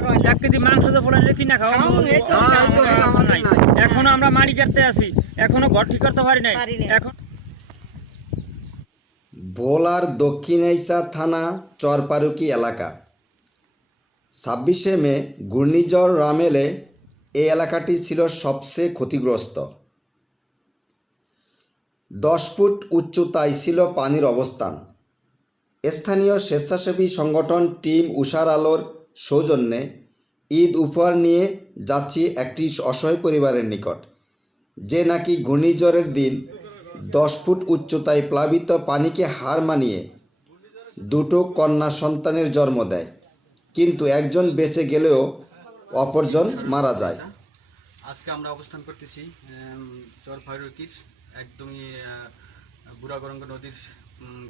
1 KG মাংস তো বলে কিনা খাওয়া এখনো আমরা মাড়ি কাটতে আছি, এখনো ঘর ঠিক করতে পারি নাই। এখন ভোলার দক্ষিণাইচা থানা চরপারুকি এলাকা 26শে মে ঘূর্ণিঝড় রামেলে এই এলাকাটি ছিল সবচেয়ে ক্ষতিগ্রস্ত। 10 ফুট উচ্চতায় ছিল পানির অবস্থান। স্থানীয় স্বেচ্ছাসেবী সংগঠন টিম উষার আলোর সৌজন্যে ঈদ উপহার নিয়ে যাচ্ছি একটি অসহায় পরিবারের নিকট, যে নাকি ঘূর্ণিঝড়ের দিন 10 ফুট উচ্চতায় প্লাবিত পানিকে হার মানিয়ে দুটো কন্যা সন্তানের জন্ম দেয়, কিন্তু একজন বেঁচে গেলেও অপরজন মারা যায়। আজকে আমরা অবস্থান করতেছি চরপারুকির একদমই বুড়াগরঙ্গ নদীর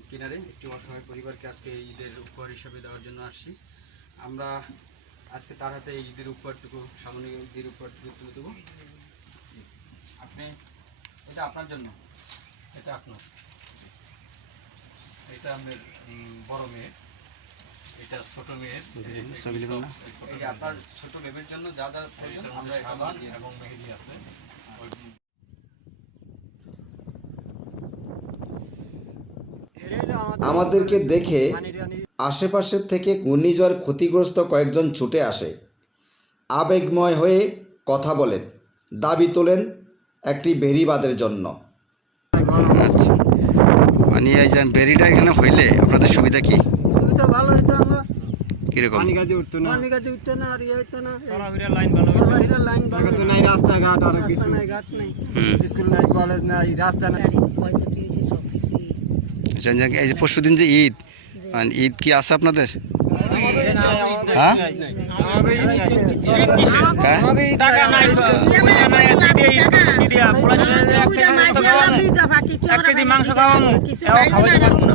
কিনারে একটি অসহায় পরিবারকে আজকে ঈদের উপহার হিসাবে দেওয়ার জন্য আসছি। আমরা আজকে তার হাতে এই ঈদের উপহারটুকু, সামনে ঈদের উপহারটুকু তুলে দেবো। আপনি এটা আপনার জন্য, এটা আপনার, এটা আমাদের বড় মেয়ের, এটা ছোট মেয়ের, এটা আপনার ছোট বেবির জন্য যা যা প্রয়োজন আমরা এবং মেহেদি আছে। আমাদেরকে দেখে আশেপাশের থেকে ঘূর্ণিঝড় ক্ষতিগ্রস্ত কয়েকজন ছুটে আসে, আবেগময় হয়ে কথা বলেন, দাবি তোলেন একটি বেড়িবাঁধের জন্য। আচ্ছা, মানে এই যে বেরিটা এখানে হইলে আপনাদের সুবিধা কি? সুবিধা ভালো হইতো, আমরা কিরকম? পানি গাছে উঠতো না, আর ইয়ে হইতো না, চলাফেরার লাইন ভালো চলাফেরার লাইন ভালো হইতো নাই, রাস্তাঘাট আর কিছু নাই, ঘাট নাই, স্কুল নাই, কলেজ নাই, রাস্তা নাই। আচ্ছা, এই যে পরশুদিন যে ঈদ, মানে ঈদ কি আছে আপনাদের? হ্যাঁ, টাকা নাই, এক কেজি মাংস খাওয়ামু, খাওয়াইতে পারবো না।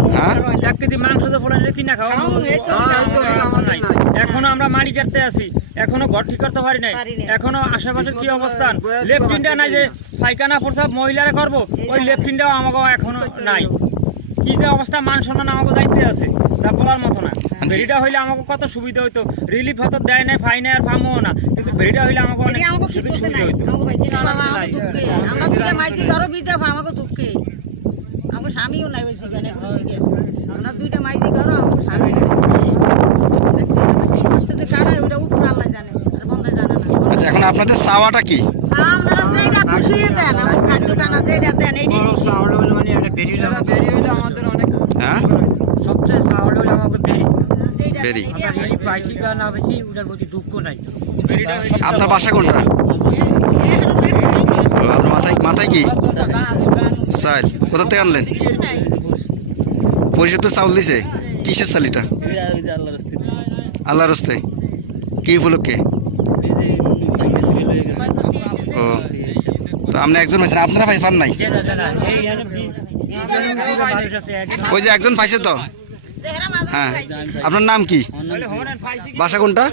1 কেজি মাংস তো বলে কিনা খাওয়া এখনো আমরা মাড়ি কাটতে আছি, এখনো ঘর ঠিক করতে পারি নাই। এখনো আশেপাশে কি অবস্থান, লেফটিনটা নাই যে পায়খানা প্রসাব মহিলারা করবো, ওই লেফটিনটাও আমাকে এখনো নাই। কি যে অবস্থা, মান সম্মান আমাকে দায়িত্বে আছে, যা বলার মতো না। ভেড়িটা হইলে আমাকে কত সুবিধা হইতো, রিলিফ হয়তো দেয় নাই, ফাই নাই আর ফামও না, কিন্তু ভেড়িটা হইলে আমাকে অনেক সুবিধা হইতো। আমার স্বামীও নাই ওই জীবনে, আমরা 2টা মাইজি ঘর, আমার স্বামী কষ্টতে কাটায় ওটা উপর আল্লাহ জানে, আর বন্ধা জানে না। আচ্ছা, এখন আপনাদের চাওয়াটা কি? আমরা যেটা খুশিয়ে দেন, আমার খাদ্য কানা যেটা দেন, এইটাই মানে একটা বেড়িটা বেরিয়ে হইলে আমাদের অনেক হ্যাঁ, সবচেয়ে চাওয়ার হলে আমাকে বেড়ি বেরি। পাইছি না বেশি, ওটার প্রতি দুঃখ নাই। আপনার বাসা কোনটা? ও, আপনার মাথায় কি চাল? কোথা থেকে আনলেন? পরিষদ তো চাউল দিছে, কিসের চাল এটা? আল্লাহর রাস্তায় কি উপলক্ষে? ও, তো আপনি একজন পাইছেন, আপনারা পান নাই? ওই যে একজন পাইছে তো। হ্যাঁ, আপনার নাম কি? বাসা কোনটা?